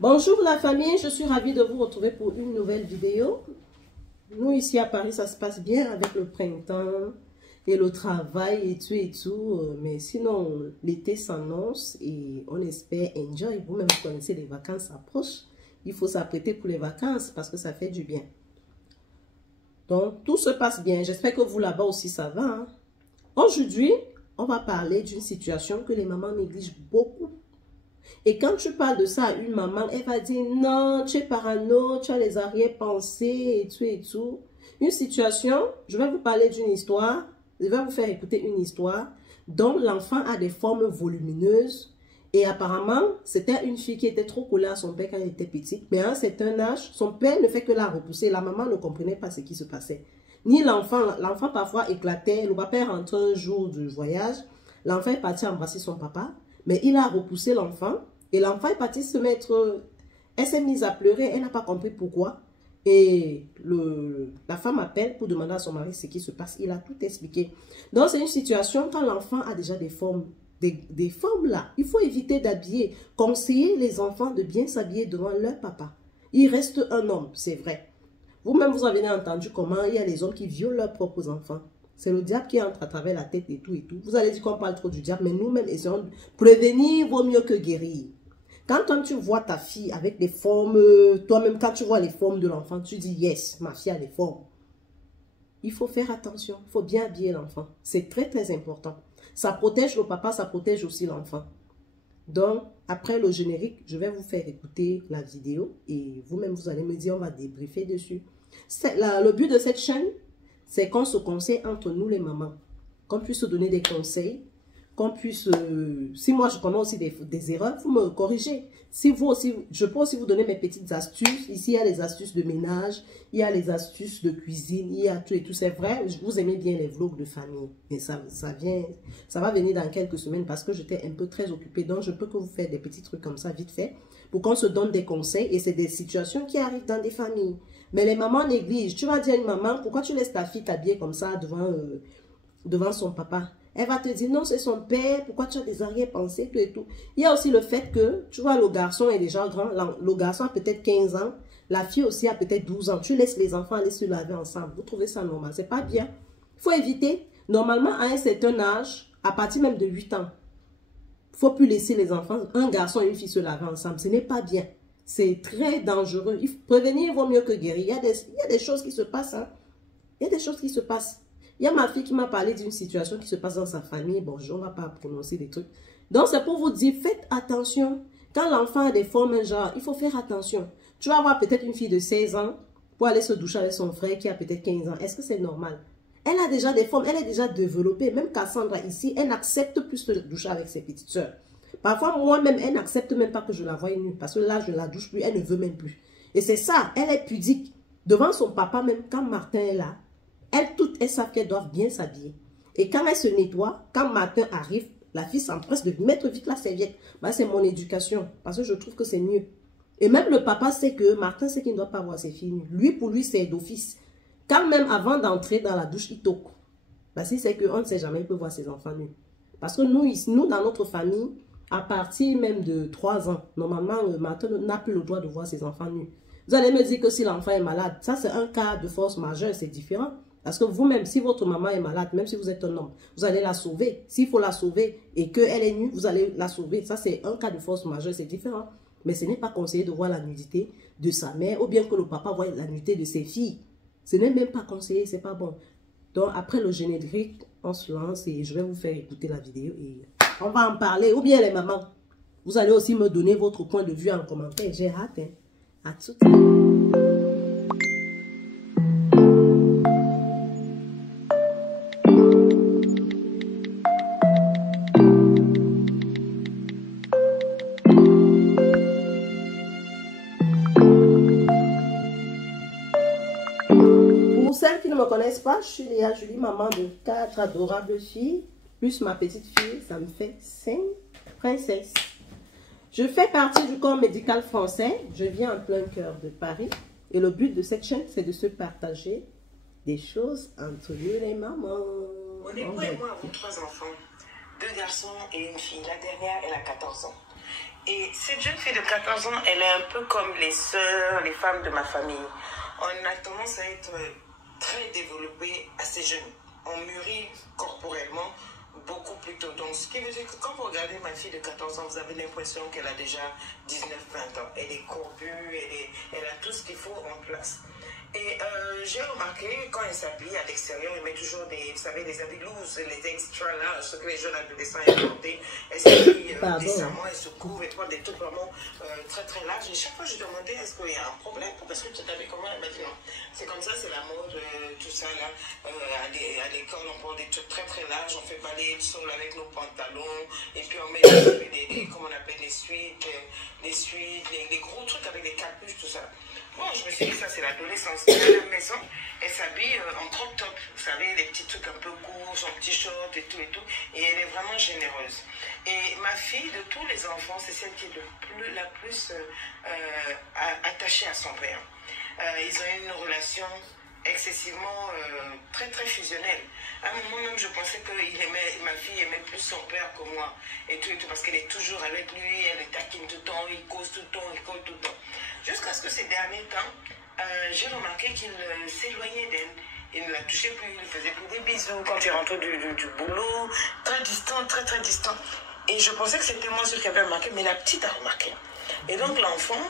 Bonjour la famille, je suis ravie de vous retrouver pour une nouvelle vidéo. Nous ici à Paris, ça se passe bien avec le printemps et le travail et tout. Mais sinon, l'été s'annonce et on espère enjoy. Vous-même, vous connaissez, les vacances approchent. Il faut s'apprêter pour les vacances parce que ça fait du bien. Donc, tout se passe bien. J'espère que vous là-bas aussi, ça va. Hein? Aujourd'hui, on va parler d'une situation que les mamans négligent beaucoup. Et quand tu parles de ça à une maman, elle va dire non, tu es parano, tu as les arrière-pensées et tout. Une situation, je vais vous parler d'une histoire, je vais vous faire écouter une histoire dont l'enfant a des formes volumineuses. Et apparemment, c'était une fille qui était trop collée à son père quand elle était petite. Mais à un certain âge, son père ne fait que la repousser. La maman ne comprenait pas ce qui se passait. Ni l'enfant, l'enfant parfois éclatait. Le papa rentre un jour du voyage. L'enfant est parti embrasser son papa. Mais il a repoussé l'enfant et l'enfant est parti se mettre, elle s'est mise à pleurer, elle n'a pas compris pourquoi. Et la femme appelle pour demander à son mari ce qui se passe. Il a tout expliqué. Donc c'est une situation quand l'enfant a déjà des formes, des formes là. Il faut éviter d'habiller, conseiller les enfants de bien s'habiller devant leur papa. Il reste un homme, c'est vrai. Vous-même, vous avez entendu comment il y a les hommes qui violent leurs propres enfants. C'est le diable qui entre à travers la tête et tout et tout. Vous allez dire qu'on parle trop du diable, mais nous-mêmes, essayons de prévenir vaut mieux que guérir. Quand toi, tu vois ta fille avec des formes, toi-même, quand tu vois les formes de l'enfant, tu dis, yes, ma fille a des formes. Il faut faire attention, il faut bien habiller l'enfant. C'est très, très important. Ça protège le papa, ça protège aussi l'enfant. Donc, après le générique, je vais vous faire écouter la vidéo et vous-même, vous allez me dire, on va débriefer dessus. Le but de cette chaîne, c'est qu'on se conseille entre nous les mamans, qu'on puisse se donner des conseils, qu'on puisse, si moi je connais aussi des erreurs, vous me corrigez. Si vous aussi, je peux aussi vous donner mes petites astuces. Ici, il y a les astuces de ménage, il y a les astuces de cuisine, il y a tout et tout. C'est vrai, vous aimez bien les vlogs de famille. Et ça va venir dans quelques semaines parce que j'étais un peu très occupée. Donc, je peux que vous faire des petits trucs comme ça vite fait pour qu'on se donne des conseils. Et c'est des situations qui arrivent dans des familles. Mais les mamans négligent. Tu vas dire à une maman, pourquoi tu laisses ta fille t'habiller comme ça devant son papa? Elle va te dire, non, c'est son père, pourquoi tu as des arrière-pensées, tout et tout. Il y a aussi le fait que, tu vois, le garçon est déjà grand. Le garçon a peut-être 15 ans. La fille aussi a peut-être 12 ans. Tu laisses les enfants aller se laver ensemble. Vous trouvez ça normal? C'est pas bien. Il faut éviter. Normalement, à un certain âge, à partir même de 8 ans, il ne faut plus laisser les enfants, un garçon et une fille se laver ensemble. Ce n'est pas bien. C'est très dangereux. Prévenir vaut mieux que guérir. Il y a des choses qui se passent. Hein. Il y a des choses qui se passent. Il y a ma fille qui m'a parlé d'une situation qui se passe dans sa famille. Bon, on ne va pas prononcer des trucs. Donc, c'est pour vous dire, faites attention. Quand l'enfant a des formes, genre, il faut faire attention. Tu vas avoir peut-être une fille de 16 ans pour aller se doucher avec son frère qui a peut-être 15 ans. Est-ce que c'est normal? Elle a déjà des formes, elle est déjà développée. Même Cassandra ici, elle n'accepte plus de se doucher avec ses petites soeurs. Parfois, moi-même, elle n'accepte même pas que je la voie nue. Parce que là, je ne la douche plus, elle ne veut même plus. Et c'est ça, elle est pudique. Devant son papa, même quand Martin est là, elles savent qu'elles doivent bien s'habiller. Et quand elle se nettoie, quand Martin arrive, la fille s'empresse de mettre vite la serviette. Bah, c'est mon éducation, parce que je trouve que c'est mieux. Et même le papa sait que Martin sait qu'il ne doit pas voir ses filles nues. Lui, pour lui, c'est d'office. Quand même avant d'entrer dans la douche, il toque. Parce qu'il sait qu'on ne sait jamais, il peut voir ses enfants nus. Parce que nous, dans notre famille, à partir même de 3 ans, normalement, Martin n'a plus le droit de voir ses enfants nus. Vous allez me dire que si l'enfant est malade, ça c'est un cas de force majeure, c'est différent. Parce que vous-même, si votre maman est malade, même si vous êtes un homme, vous allez la sauver. S'il faut la sauver et qu'elle est nue, vous allez la sauver. Ça, c'est un cas de force majeure, c'est différent. Mais ce n'est pas conseillé de voir la nudité de sa mère ou bien que le papa voit la nudité de ses filles. Ce n'est même pas conseillé, c'est pas bon. Donc, après le générique, on se lance et je vais vous faire écouter la vidéo et on va en parler. Ou bien les mamans, vous allez aussi me donner votre point de vue en commentaire. J'ai hâte. Hein. À tout de suite. Pour celles qui ne me connaissent pas, je suis Léa Julie, maman de 4 adorables filles, plus ma petite fille, ça me fait 5 princesses. Je fais partie du corps médical français, je viens en plein cœur de Paris et le but de cette chaîne, c'est de se partager des choses entre nous les mamans. Mon époux et moi avons 3 enfants, 2 garçons et une fille. La dernière, elle a 14 ans. Et cette jeune fille de 14 ans, elle est un peu comme les sœurs, les femmes de ma famille. On a tendance à être très développé assez jeune. On mûrit corporellement beaucoup plus tôt. Donc, ce qui veut dire que quand vous regardez ma fille de 14 ans, vous avez l'impression qu'elle a déjà 19-20 ans. Elle est courbue, elle a tout ce qu'il faut en place. Et j'ai remarqué, quand elle s'habille à l'extérieur, elle met toujours des, vous savez, des habits loose, les extra larges, ce que les jeunes adolescents aiment porter. Elle s'habille décemment, elle se couvre, elle prend des trucs vraiment très très larges. Et chaque fois, je demandais, est-ce qu'il y a un problème? Parce que tu t'habilles comment? Elle m'a dit non. C'est comme ça, c'est la mode, tout ça là. À l'école, on prend des trucs très très larges, on fait balayer le sol avec nos pantalons, et puis on met comment on appelle, les suites, les gros trucs avec des capuches, tout ça. Bon, je me suis dit, ça c'est l'adolescence. À la maison, elle s'habille en crop top, vous savez, des petits trucs un peu courts, son petit short et tout, et elle est vraiment généreuse. Et ma fille, de tous les enfants, c'est celle qui est la plus attachée à son père. Ils ont eu une relation excessivement très très fusionnelle. À un moment même, je pensais que ma fille aimait plus son père que moi, et tout, parce qu'elle est toujours avec lui, elle le taquine tout le temps, il cause tout le temps, il cause tout le temps. Jusqu'à ce que ces derniers temps, j'ai remarqué qu'il s'éloignait d'elle. Il ne la touchait plus, il ne faisait plus des bisous quand il rentrait du boulot, très distant, très très distant. Et je pensais que c'était moi qui avait remarqué, mais la petite a remarqué. Et donc l'enfant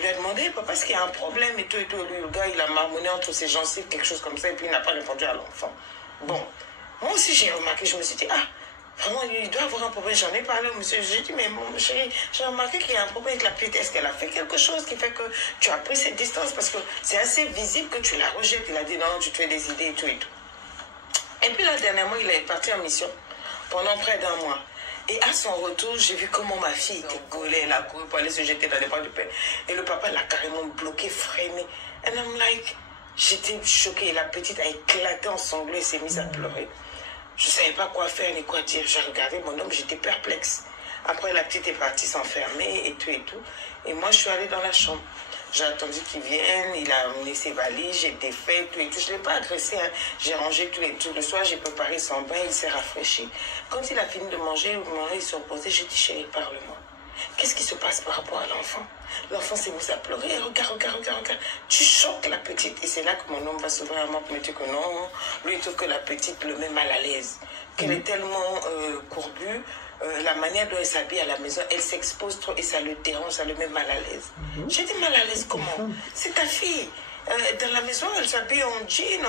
lui a demandé, papa, est-ce qu'il y a un problème et tout, et tout. Lui, le gars, il a marmonné entre ses gencives, quelque chose comme ça, et puis il n'a pas répondu à l'enfant. Bon, moi aussi j'ai remarqué, je me suis dit, ah, vraiment, il doit avoir un problème. J'en ai parlé au monsieur. J'ai dit, mais mon chéri, j'ai remarqué qu'il y a un problème avec la petite. Est-ce qu'elle a fait quelque chose qui fait que tu as pris cette distance? Parce que c'est assez visible que tu la rejettes. Il a dit, non, tu te fais des idées et tout et tout. Et puis là, dernièrement, il est parti en mission pendant près d'un mois. Et à son retour, j'ai vu comment ma fille était gaulée, elle a couru pour aller se jeter dans les bras du père. Et le papa l'a carrément bloqué, freiné. And I'm like, j'étais choquée. La petite a éclaté en sanglots et s'est mise à pleurer. Je ne savais pas quoi faire ni quoi dire. J'ai regardé mon homme, j'étais perplexe. Après, la petite est partie s'enfermer et tout et tout. Et moi, je suis allée dans la chambre. J'ai attendu qu'il vienne, il a amené ses valises, j'ai défait, tout et tout. Je ne l'ai pas agressé, hein. J'ai rangé tout et tout. Le soir, j'ai préparé son bain, il s'est rafraîchi. Quand il a fini de manger, ils se sont posés, j'ai dit, chérie, parle-moi. Qu'est-ce qui se passe par rapport à l'enfant? L'enfant s'est mis à pleurer, regarde. Tu choques la petite. Et c'est là que mon homme va s'ouvrir à moi pour me dire que non, lui, il trouve que la petite le met mal à l'aise. Qu'elle est tellement courbue, la manière dont elle s'habille à la maison, elle s'expose trop et ça le dérange, ça le met mal à l'aise. J'ai dit mal à l'aise comment? C'est ta fille. Dans la maison, elle s'habille en jean,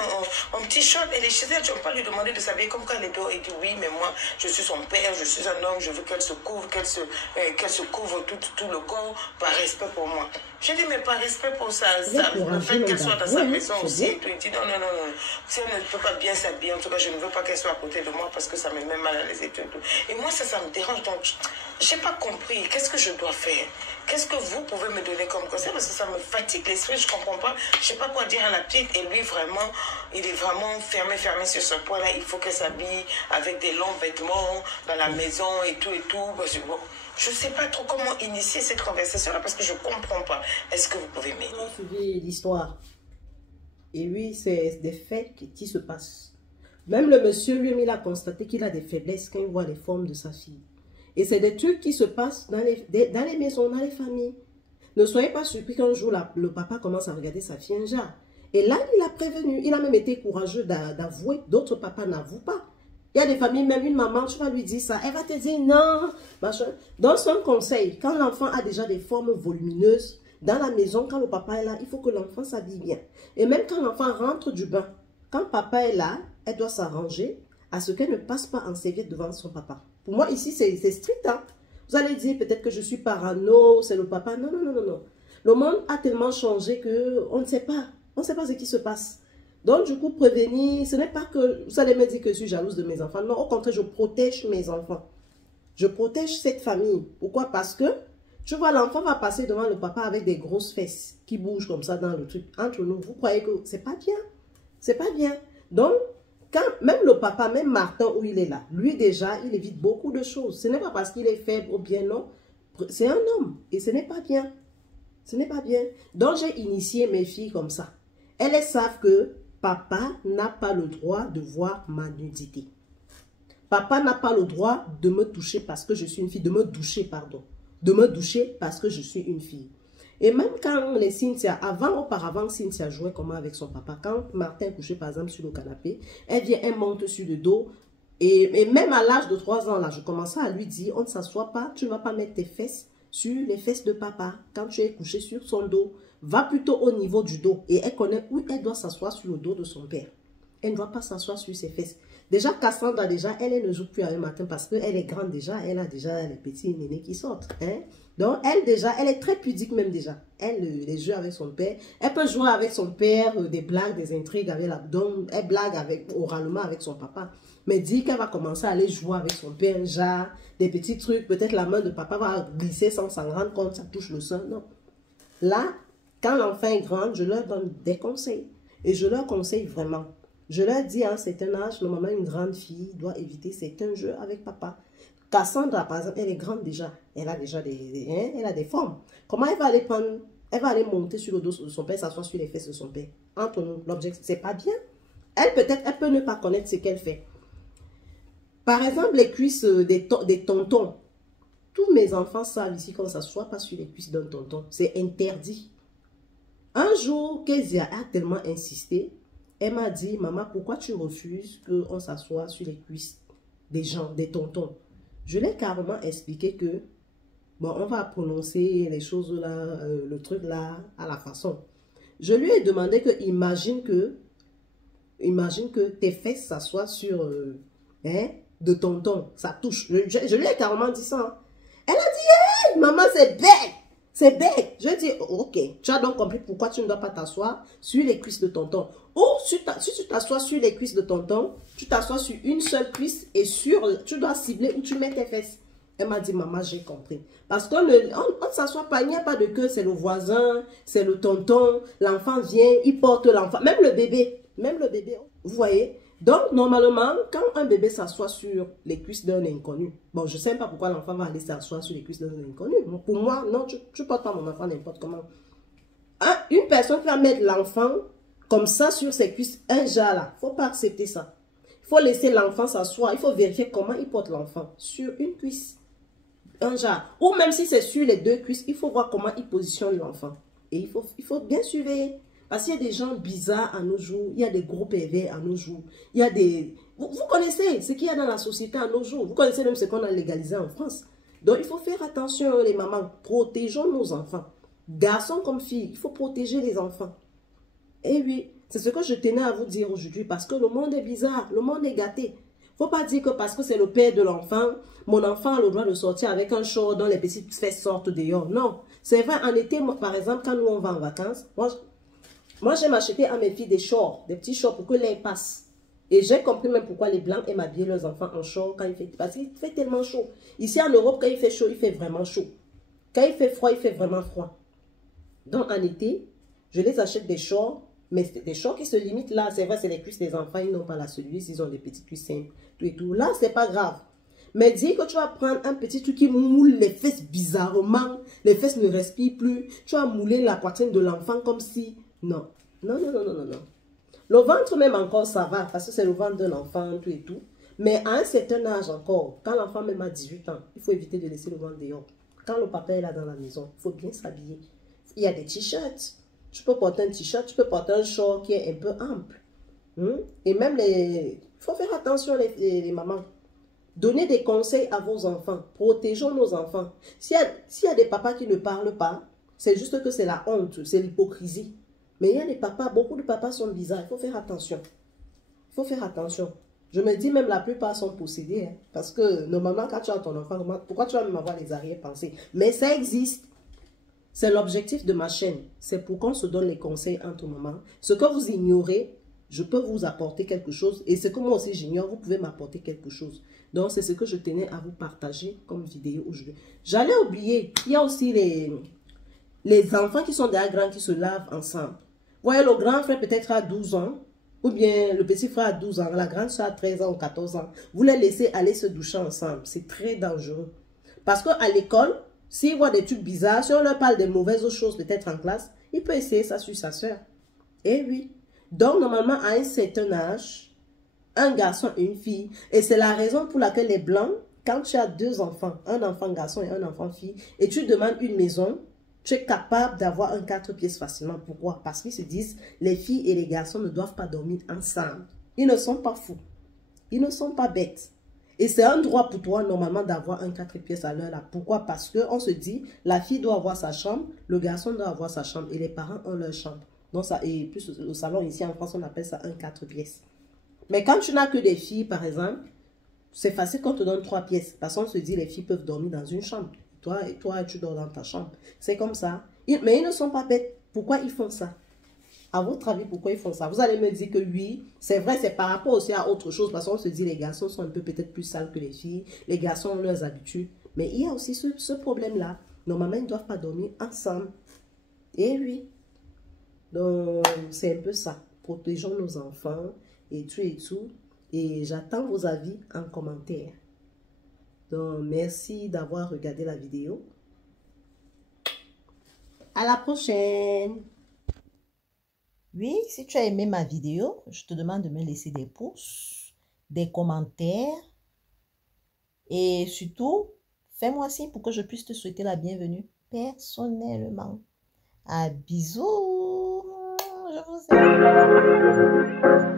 en petit short. Elle est chez elle, je ne vais pas lui demander de s'habiller comme quand elle est dehors. Elle dit oui, mais moi, je suis son père, je suis un homme, je veux qu'elle se couvre, qu'elle se couvre tout le corps par respect pour moi. J'ai dit, mais par respect pour ça, le fait qu'elle soit dans sa maison aussi. Et tout. Il dit non. Si elle ne peut pas bien s'habiller, en tout cas, je ne veux pas qu'elle soit à côté de moi parce que ça me met mal à l'aise et tout. Et moi, ça me dérange. Donc, je n'ai pas compris. Qu'est-ce que je dois faire? Qu'est-ce que vous pouvez me donner comme conseil? Parce que ça me fatigue l'esprit, je ne comprends pas. Je ne sais pas quoi dire à la petite. Et lui, vraiment, il est vraiment fermé sur ce point-là. Il faut qu'elle s'habille avec des longs vêtements dans la maison et tout. Parce que, bon, je ne sais pas trop comment initier cette conversation-là parce que je ne comprends pas. Est-ce que vous pouvez m'aider? On a suivi l'histoire. Et lui, c'est des faits qui se passent. Même le monsieur, lui, il a constaté qu'il a des faiblesses quand il voit les formes de sa fille. Et c'est des trucs qui se passent dans les maisons, dans les familles. Ne soyez pas surpris qu'un jour, le papa commence à regarder sa fille un genre. Et là, il a prévenu. Il a même été courageux d'avouer. D'autres papas n'avouent pas. Il y a des familles, même une maman, tu vas lui dire ça. Elle va te dire non. Machin. Donc, c'est un conseil. Quand l'enfant a déjà des formes volumineuses, dans la maison, quand le papa est là, il faut que l'enfant s'habille bien. Et même quand l'enfant rentre du bain, quand papa est là, elle doit s'arranger à ce qu'elle ne passe pas en serviette devant son papa. Pour moi, ici, c'est strict. Hein? Vous allez dire peut-être que je suis parano, c'est le papa. Non. Le monde a tellement changé qu'on ne sait pas. On ne sait pas ce qui se passe. Donc, du coup, prévenir, ce n'est pas que vous allez me dire que je suis jalouse de mes enfants. Non, au contraire, je protège mes enfants. Je protège cette famille. Pourquoi? Parce que, tu vois, l'enfant va passer devant le papa avec des grosses fesses qui bougent comme ça dans le truc. Entre nous, vous croyez que c'est pas bien? C'est pas bien. Donc, quand même le papa, même Martin où il est là, lui déjà, il évite beaucoup de choses. Ce n'est pas parce qu'il est faible ou bien non. C'est un homme et ce n'est pas bien. Ce n'est pas bien. Donc, j'ai initié mes filles comme ça. Elles savent que papa n'a pas le droit de voir ma nudité. Papa n'a pas le droit de me toucher parce que je suis une fille, de me doucher, pardon. de me doucher parce que je suis une fille. Et même quand les Cynthia, auparavant, Cynthia jouait comment avec son papa. Quand Martin couchait par exemple sur le canapé, elle vient, elle monte sur le dos. Et même à l'âge de 3 ans, là, je commençais à lui dire, on ne s'assoit pas, tu ne vas pas mettre tes fesses sur les fesses de papa. Quand tu es couché sur son dos, va plutôt au niveau du dos. Et elle connaît où elle doit s'asseoir sur le dos de son père. Elle ne doit pas s'asseoir sur ses fesses. Déjà, Cassandra, elle ne joue plus avec Martin parce qu'elle est grande déjà. Elle a déjà les petits nénés qui sortent. Hein? Donc, elle, déjà, elle est très pudique même déjà. Elle, les jeux avec son père. Elle peut jouer avec son père, des blagues, des intrigues avec l'abdomen. Elle blague oralement avec son papa. Mais dit qu'elle va commencer à aller jouer avec son père, genre, des petits trucs. Peut-être la main de papa va glisser sans s'en rendre compte, ça touche le sein. Non. Là, quand l'enfant est grand, je leur donne des conseils. Et je leur conseille vraiment. Je leur dis, à un certain âge, normalement, une grande fille doit éviter certains jeux avec papa. Cassandra, par exemple, elle est grande déjà. Elle a déjà elle a des formes. Comment elle va aller prendre, elle va aller monter sur le dos de son père, s'asseoir sur les fesses de son père. Entre nous, l'objectif, c'est pas bien. Elle, peut-être, elle peut ne pas connaître ce qu'elle fait. Par exemple, les cuisses des tontons. Tous mes enfants savent ici qu'on ne s'assoit pas sur les cuisses d'un tonton. C'est interdit. Un jour, Kezia a tellement insisté. Elle m'a dit, maman, pourquoi tu refuses qu'on s'assoie sur les cuisses des gens, des tontons? Je l'ai carrément expliqué que, bon, on va prononcer les choses là, le truc là, à la façon. Je lui ai demandé que, imagine que tes fesses s'assoient sur, de tonton, ça touche. Je lui ai carrément dit ça. Hein. Elle a dit, hey, maman, c'est bête. C'est bête. Je dis, ok, tu as donc compris pourquoi tu ne dois pas t'asseoir sur les cuisses de tonton. Ou si tu t'assois sur les cuisses de tonton, tu t'assois sur une seule cuisse et tu dois cibler où tu mets tes fesses. Elle m'a dit, maman, j'ai compris. Parce qu'on ne s'assoit pas, il n'y a pas de queue, c'est le voisin, c'est le tonton, l'enfant vient, il porte l'enfant, même le bébé, vous voyez. Donc, normalement, quand un bébé s'assoit sur les cuisses d'un inconnu, bon, je ne sais pas pourquoi l'enfant va aller s'asseoir sur les cuisses d'un inconnu. Pour moi, non, tu ne portes pas mon enfant n'importe comment. Une personne qui va mettre l'enfant comme ça sur ses cuisses, un genre là, il ne faut pas accepter ça. Il faut laisser l'enfant s'asseoir, il faut vérifier comment il porte l'enfant sur une cuisse. Un genre. Ou même si c'est sur les deux cuisses, il faut voir comment il positionne l'enfant. Et il faut bien surveiller. Parce qu'il y a des gens bizarres à nos jours, il y a des gros pervers à nos jours, il y a des... Vous connaissez ce qu'il y a dans la société à nos jours, vous connaissez même ce qu'on a légalisé en France. Donc il faut faire attention les mamans, protégeons nos enfants. Garçons comme filles, il faut protéger les enfants. Et oui, c'est ce que je tenais à vous dire aujourd'hui parce que le monde est bizarre, le monde est gâté. Il ne faut pas dire que parce que c'est le père de l'enfant, mon enfant a le droit de sortir avec un short dont les petites fesses sortent dehors. Non, c'est vrai, en été, moi, par exemple, quand nous on va en vacances, moi, j'aime acheter à mes filles des shorts, des petits shorts pour que l'air passe. Et j'ai compris même pourquoi les Blancs aiment habiller leurs enfants en shorts quand il fait... Parce qu'il fait tellement chaud. Ici en Europe, quand il fait chaud, il fait vraiment chaud. Quand il fait froid, il fait vraiment froid. Donc en été, je les achète des shorts, mais des shorts qui se limitent là. C'est vrai, c'est les cuisses des enfants, ils n'ont pas la cellules, ils ont des petites cuisses simples, tout et tout. Là, c'est pas grave. Mais dis que tu vas prendre un petit truc qui moule les fesses bizarrement, les fesses ne respirent plus, tu vas mouler la poitrine de l'enfant comme si... Non, non, non, non, non, non, non. Le ventre même encore, ça va, parce que c'est le ventre d'un enfant, tout et tout. Mais à un certain âge encore, quand l'enfant même a 18 ans, il faut éviter de laisser le ventre dehors. Quand le papa est là dans la maison, il faut bien s'habiller. Il y a des t-shirts. Tu peux porter un t-shirt, tu peux porter un short qui est un peu ample. Et même il faut faire attention les mamans. Donnez des conseils à vos enfants. Protégeons nos enfants. S'il y a des papas qui ne parlent pas, c'est juste que c'est la honte, c'est l'hypocrisie. Mais il y a des papas, beaucoup de papas sont bizarres. Il faut faire attention. Il faut faire attention. Je me dis même la plupart sont possédés. Hein, parce que normalement, quand tu as ton enfant, pourquoi tu vas même avoir les arrière-pensées? Mais ça existe. C'est l'objectif de ma chaîne. C'est pour qu'on se donne les conseils en tout moment. Ce que vous ignorez, je peux vous apporter quelque chose. Et ce que moi aussi j'ignore, vous pouvez m'apporter quelque chose. Donc, c'est ce que je tenais à vous partager comme vidéo aujourd'hui. J'allais oublier, il y a aussi les enfants qui sont déjà grands qui se lavent ensemble. Vous voyez, le grand frère peut-être a 12 ans, ou bien le petit frère a 12 ans, la grande soeur a 13 ans ou 14 ans. Vous les laissez aller se doucher ensemble. C'est très dangereux. Parce qu'à l'école, s'ils voient des trucs bizarres, si on leur parle de mauvaises choses peut-être en classe, il peut essayer ça sur sa soeur. Eh oui. Donc, normalement, à un certain âge, un garçon et une fille, et c'est la raison pour laquelle les Blancs, quand tu as 2 enfants, un enfant garçon et un enfant fille, et tu demandes une maison, tu es capable d'avoir un 4 pièces facilement. Pourquoi? Parce qu'ils se disent, les filles et les garçons ne doivent pas dormir ensemble. Ils ne sont pas fous. Ils ne sont pas bêtes. Et c'est un droit pour toi, normalement, d'avoir un 4 pièces à l'heure là. Pourquoi? Parce qu'on se dit, la fille doit avoir sa chambre, le garçon doit avoir sa chambre et les parents ont leur chambre. Donc ça, et plus au salon ici en France, on appelle ça un 4 pièces. Mais quand tu n'as que des filles, par exemple, c'est facile qu'on te donne 3 pièces. Parce qu'on se dit, les filles peuvent dormir dans une chambre. Toi, tu dors dans ta chambre. C'est comme ça. Mais ils ne sont pas bêtes. Pourquoi ils font ça? À votre avis, pourquoi ils font ça? Vous allez me dire que oui, c'est vrai, c'est par rapport aussi à autre chose. Parce qu'on se dit, les garçons sont un peu peut-être plus sales que les filles. Les garçons ont leurs habitudes. Mais il y a aussi ce problème-là. Normalement, ils ne doivent pas dormir ensemble. Et oui. Donc, c'est un peu ça. Protégeons nos enfants et tout et tout. Et j'attends vos avis en commentaire. Donc, merci d'avoir regardé la vidéo. À la prochaine. Oui, si tu as aimé ma vidéo, je te demande de me laisser des pouces, des commentaires. Et surtout, fais-moi signe pour que je puisse te souhaiter la bienvenue personnellement. À bisous. Je vous aime.